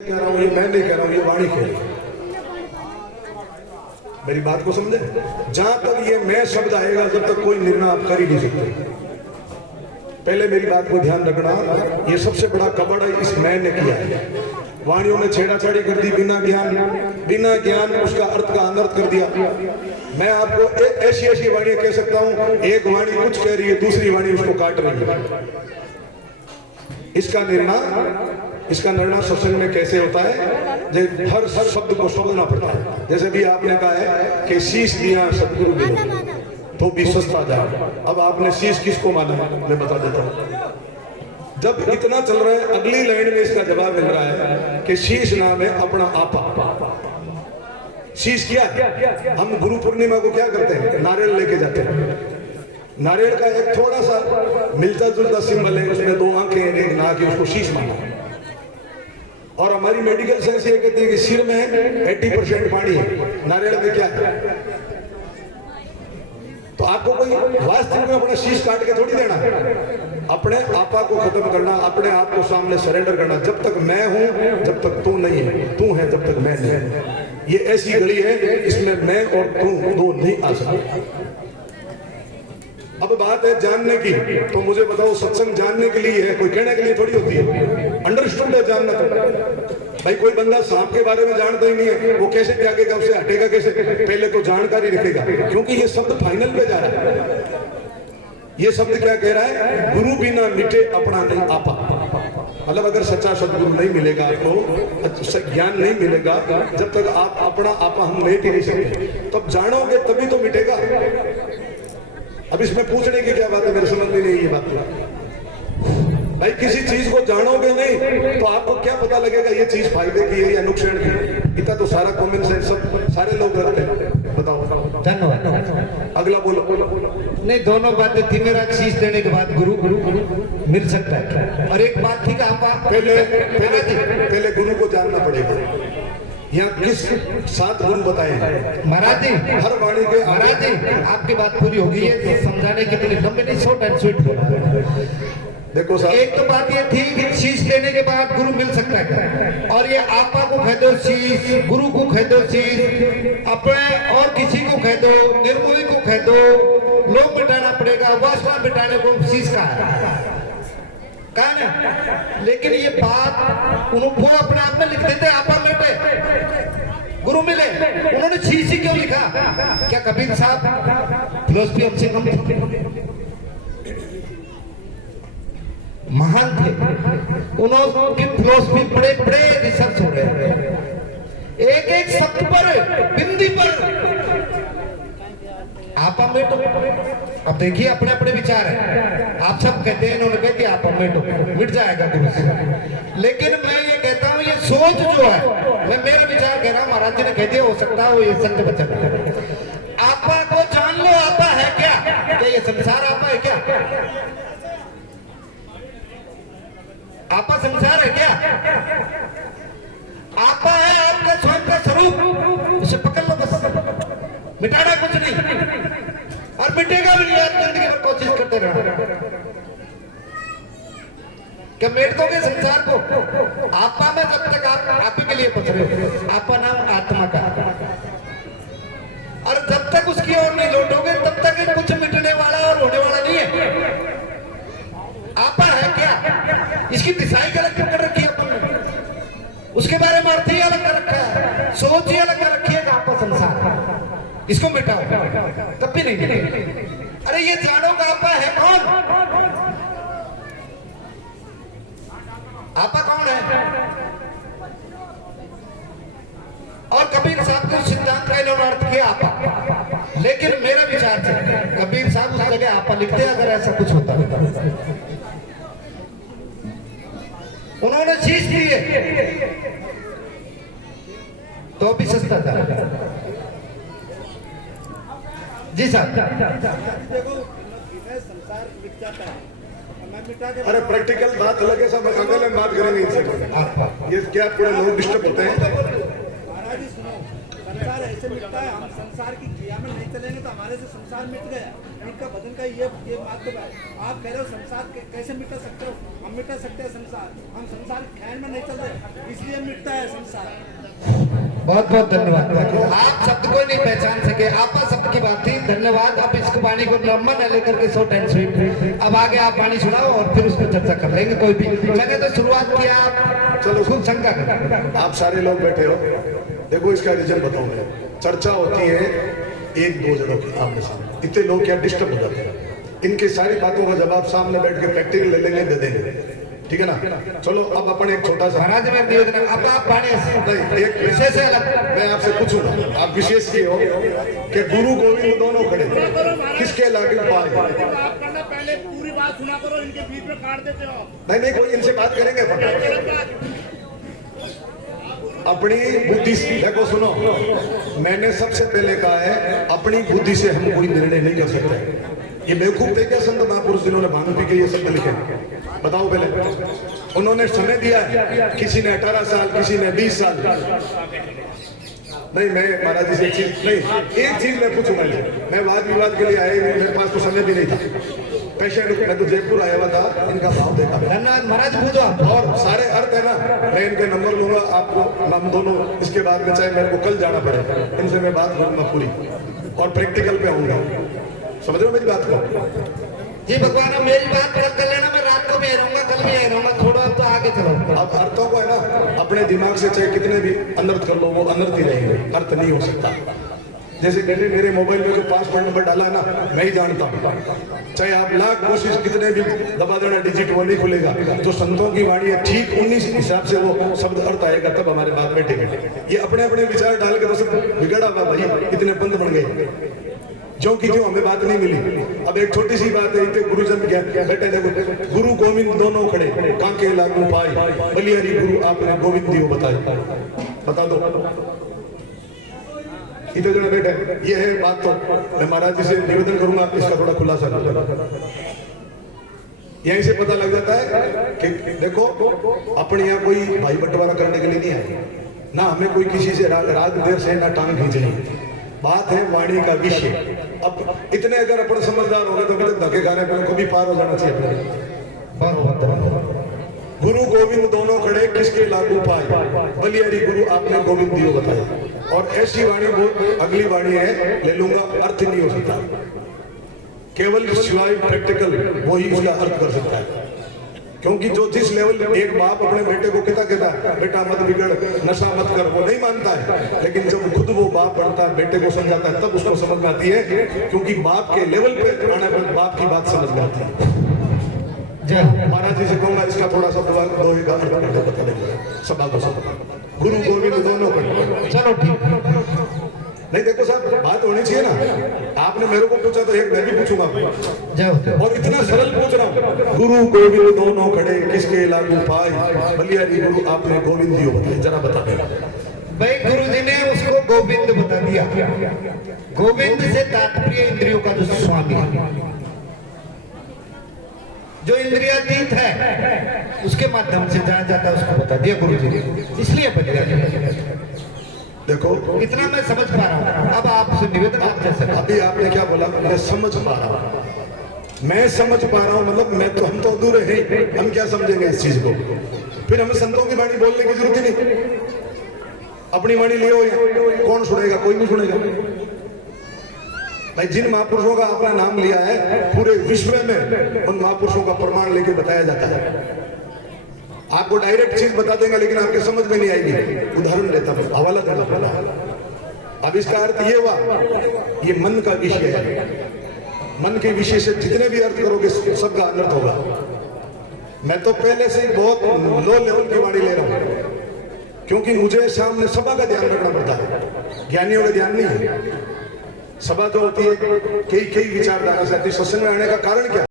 कह रहा हूं, ये मैं नहीं कह रहा हूं, ये वाणी कह रही है। मेरी बात को समझे। जहां तक ये मैं शब्द आएगा जब तक कोई निर्णय आप कर ही नहीं सकते। पहले मेरी बात को ध्यान रखना, ये सबसे बड़ा कबड़ है इस मैं ने किया है। वाणियों ने छेड़ाछाड़ी कर दी बिना ज्ञान उसका अर्थ का अनर्थ कर दिया। मैं आपको ऐसी ऐसी वाणियां कह सकता हूं, एक वाणी कुछ कह रही है, दूसरी वाणी उसको काट रही है। इसका निर्णय सत्संग में कैसे होता है? हर शब्द को समझना पड़ता है। जैसे भी आपने कहा है कि शीश दिया सतगुरु दिया तो भी सस्ता जा। अब आपने शीश किसको माना है मैं बता देता हूं। जब इतना चल रहा है, अगली लाइन में इसका जवाब मिल रहा है कि शीश नाम है अपना आपा। शीश क्या? हम गुरु पूर्णिमा को क्या करते हैं? नारियल लेके जाते हैं। नारियल का एक थोड़ा सा मिलता जुलता सिंबल है, उसमें दो आंखें एक नाक है, उसको शीश माना। और हमारी मेडिकल साइंस ये कहती है कि सिर में 80% पानी है, नारियल में क्या है? तो आपको कोई वास्तविक में अपना शीश काट के थोड़ी देना, अपने आपा को खत्म करना, अपने आप को सामने सरेंडर करना। जब तक मैं हूं जब तक तू नहीं है, तू है जब तक मैं नहीं। ये ऐसी घड़ी है इसमें मैं और तू दो नहीं आ सकते। अब बात है जानने की, तो मुझे बताओ सत्संग जानने के लिए है, कोई कहने के लिए थोड़ी होती है। अंडरस्टूड है जानना। तो भाई कोई बंदा सांप के बारे में जानता ही नहीं है, वो कैसे त्यागेगा, उससे हटेगा कैसे? पहले तो जानकारी रखेगा, क्योंकि ये शब्द फाइनल पे जा रहा है। ये शब्द क्या कह रहा है? गुरु बिना मिटे अपना नहीं आपा। मतलब अगर सच्चा सदगुरु नहीं मिलेगा आपको, ज्ञान नहीं मिलेगा, जब तक आप अपना आपा हम मिट ही नहीं सकते। तब जानोगे तभी तो मिटेगा। अब इसमें पूछने की क्या बात है? मेरे समझ में नहीं ये बात। भाई किसी चीज को जानोगे नहीं तो आपको क्या पता लगेगा ये चीज फायदे की है या नुकसान की? इतना तो सारा कॉमन सेंस सब सारे लोग रखते हैं। बताओ। धन्यवाद। अगला बोलो। नहीं, दोनों बातें थी। मेरा शीश देने के बाद गुरु मिल सकता है, और एक बात थी कि आप पहले गुरु को जानना पड़ेगा। यहाँ किस 7 गुरु बताए महाराज जी? हर वाणी के महाराज जी आपकी बात पूरी होगी, ये समझाने के लिए लंबे नहीं, शॉर्ट एंड स्वीट बोला। देखो साहब, एक तो बात ये थी कि शीश देने के बाद गुरु मिल सकता है, और ये आपा को कह दो शीश, गुरु को कह दो शीश, अपने और किसी को कह दो, निर्मोही को कह दो, लोग मिटाना पड़ेगा, वासना मिटाने को शीश का है ना। लेकिन ये बात वो अपने आप में लिख देते आपा मिटे गुरु मिले, उन्होंने शीश ही क्यों लिखा? क्या कबीर साहब फिलोसफी हमसे कम थे? महान थे, उन्होंने फिलोसफी बड़े बड़े रिसर्च हो रहे, एक एक शब्द पर, बिंदी पर आपा मेटो। अब देखिए अपने अपने विचार है, आप सब कहते हैं, इन्होंने कह दिया आपा मेटो, मिट जाएगा गुरु से। लेकिन मैं ये कहता हूं, ये सोच जो है, मैं मेरा विचार कह रहा हूं, महाराज जी ने कह दिया, हो सकता है वो ये सत्य वचन है। आपा को जान लो, आपा है क्या ये संसार आपा है क्या? आपा संसार है क्या? आपा है आपका स्वयं का स्वरूप, उसे पकड़ लो बस, मिटाना कुछ नहीं, और मिटेगा भी नहीं। आप जिंदगी भर कोशिश करते रहना, क्या मेट दोगे संसार को? आपा में जब तक आप ही के लिए बच रहे हो, आपा नाम आत्मा का, और जब तक उसकी ओर नहीं लौटोगे तब तक कुछ मिटने वाला और होने वाला नहीं है। आपा है क्या? इसकी दिशाई गलत क्यों कर रखी है अपन ने? उसके बारे में अर्थ ही अलग कर रखा है, सोच ही अलग कर रखी है। आपा संसार, इसको मिटाओ कभी नहीं मिटेगा। अरे ये जानो का आपा है कौन? आपा कौन है? और कबीर साहब के सिद्धांत का इन्होंने अर्थ किया आपा, लेकिन मेरे विचार से कबीर साहब उस जगह आपा लिखते अगर ऐसा कुछ होता। उन्होंने शीश दिए तो भी सस्ता था। जी साहब। अरे प्रैक्टिकल बात अलग है, सब अगल में बात करेंगे इनसे। ये क्या पूरे लोग डिस्टर्ब होते हैं? महाराज जी सुनो, संसार ऐसे मिटता है, हम संसार की क्रिया में नहीं चलेंगे तो हमारे से संसार मिट गया। इनका बदन का ये माध्यम है। आप कह रहे हो संसार कैसे मिटा सकते हो? हम मिटा सकते हैं संसार, हम संसार खैर में नहीं चलते, इसलिए मिटता है संसार। बहुत बहुत धन्यवाद। आप शब्द को नहीं पहचान सके, आपा शब्द की बात थी, धन्यवाद। आप इस वाणी को लंबा न लेकर के शॉर्ट एंड स्वीट, अब आगे आप वाणी सुनाओ और फिर उस पर चर्चा कर लेंगे। कोई भी, मैंने तो शुरुआत किया, आप चलो खुद शंका कर। आप सारे लोग बैठे हो, देखो इसका रीजन बताऊं मैं। चर्चा होती है एक दो जनों की आमने सामने, इतने लोग क्या डिस्टर्ब हो जाते हैं। इनके सारी बातों का जवाब सामने बैठ के प्रैक्टिकल ले लेंगे, दे देंगे, ठीक है ना। चलो अब अपन एक छोटा सा, महाराज में निवेदन, अब आप वाणी नहीं एक विषय से अलग। मैं आपसे पूछूंगा, आप विशेष ये हो कि गुरु गोविंद दोनों खड़े किसके लागे पाए? आप करना, पहले पूरी बात सुना करो, इनके बीच में काट देते हो। नहीं नहीं, कोई इनसे बात करेंगे अपन। अपनी बुद्धि से देखो, सुनो, मैंने सबसे पहले कहा है अपनी बुद्धि से हम कोई निर्णय नहीं कर सकते। ये बेवकूफ थे क्या संत महापुरुष जिन्होंने भांग पी के ये शब्द लिखे? बताओ पहले। उन्होंने समय दिया है, किसी ने 18 साल, किसी ने 20 साल। नहीं, मैं महाराज जी से एक चीज मैं पूछूंगा, मैं वाद विवाद के लिए आया, मेरे पास तो समय भी नहीं था। पेशेंट, मैं तो जयपुर आया हुआ था, इनका भाव देखा। धन्यवाद महाराज, पूछो आप। और सारे अर्थ है ना, मैं इनके नंबर लूंगा आपको, हम दोनों इसके बाद में, चाहे मेरे को कल जाना पड़े, इनसे मैं बात करूंगा पूरी और प्रैक्टिकल पे आऊंगा। समझ रहे हो मेरी बात को? जी भगवान, मेरी बात पूरा कर लेना, मैं रात को भी रहूंगा, कल भी रहूंगा, थोड़ा तो आगे चलो। अब अर्थों को है ना, अपने दिमाग से चाहे कितने भी अनर्थ कर लो, वो अनर्थ ही रहेंगे, अर्थ नहीं हो सकता। जैसे मैंने मेरे मोबाइल में जो पासवर्ड नंबर डाला है ना, मैं ही जानता हूँ, चाहे आप लाख कोशिश कितने भी दबा देना, डिजिट वो नहीं खुलेगा। तो संतों की वाणी है, ठीक 19 हिसाब से वो शब्द अर्थ आएगा, तब हमारे बात बैठेंगे। ये अपने अपने विचार डाल के तो सब बिगड़ा हुआ भाई, इतने बंद बन गए, जो कि जो हमें बात नहीं मिली। अब एक छोटी सी बात है, इतने गुरुजन क्या बेटे, देखो गुरु गोविंद दोनों खड़े, कांके लागू पाए, बलियारी गुरु आपने गोविंद दियो बताए। बता दो इतने जने बैठे, ये है बात। तो मैं महाराज जी से निवेदन करूंगा, इसका थोड़ा खुलासा करूंगा। यहीं से पता लग जाता है कि देखो, अपने यहाँ कोई भाई बंटवारा करने के लिए नहीं आए ना, हमें कोई किसी से राग देर से ना टांग खींचनी। बात है वाणी का विषय। अब इतने अगर अपन समझदार हो गए तो फिर धक्के खाने पर को भी पार हो जाना चाहिए अपने। गुरु गोविंद दोनों खड़े, किसके लागू पाए, बलियारी गुरु आपने गोविंद दियो बताए। और ऐसी वाणी बहुत अगली वाणी है, ले लूंगा, अर्थ नहीं हो सकता, केवल सिवाय प्रैक्टिकल वही उसका अर्थ कर सकता है। क्योंकि जो जिस लेवल, एक बाप अपने बेटे को कहता बेटा मत बिगड़, नशा मत कर, वो नहीं मानता है, लेकिन जब खुद वो बाप बनता है, बेटे को समझाता है, तब उसको समझ में आती है। क्योंकि बाप के लेवल पे आने पर बाप की बात समझ में आती है। महाराज जी से कहूंगा, इसका थोड़ा सा दोहे का अर्थ बता देंगे सभा को। सब गुरु गोविंद दोनों खड़े, चलो ठीक। नहीं देखो साहब, बात होनी चाहिए ना। आपने मेरे को पूछा तो एक मैं भी पूछूंगा, और इतना सरल पूछ रहा हूँ। गुरु गोविंद दोनों खड़े, किसके लागू पाए, बलियारी गुरु आपने गोविंद दियो बताए। जरा बता दे भाई, गुरु जी ने उसको गोविंद बता दिया। गोविंद से तात्पर्य इंद्रियों का जो स्वामी है, जो इंद्रियातीत है, उसके माध्यम से जाना जाता है, उसको बता दिया गुरु जी ने, इसलिए बलिया। देखो इतना मैं समझ पा रहा हूँ। अब आपसे निवेदन, आप जैसे अभी आपने क्या बोला, मैं समझ पा रहा हूँ, मैं समझ पा रहा हूँ, मतलब मैं तो, हम तो अधूरे हैं, हम क्या समझेंगे इस चीज को? फिर हमें संतों की वाणी बोलने की जरूरत ही नहीं। अपनी वाणी ले हो, कौन सुनेगा? कोई नहीं सुनेगा भाई। जिन महापुरुषों का आपने नाम लिया है, पूरे विश्व में उन महापुरुषों का प्रमाण लेके बताया जाता है। आपको डायरेक्ट चीज बता देंगे, लेकिन आपके समझ में नहीं आएगी। उदाहरण देता हूं, हवाला देना पड़ा। अब इसका अर्थ ये हुआ, ये मन का विषय है। मन के विषय से जितने भी अर्थ करोगे, सबका अनर्थ होगा। मैं तो पहले से ही बहुत लो लेवल की वाणी ले रहा हूं, क्योंकि मुझे सामने सभा का ध्यान रखना पड़ता है, ज्ञानियों का ध्यान नहीं है। सभा जो होती है, कई विचारधारा से आती। सत्संग में आने का कारण क्या?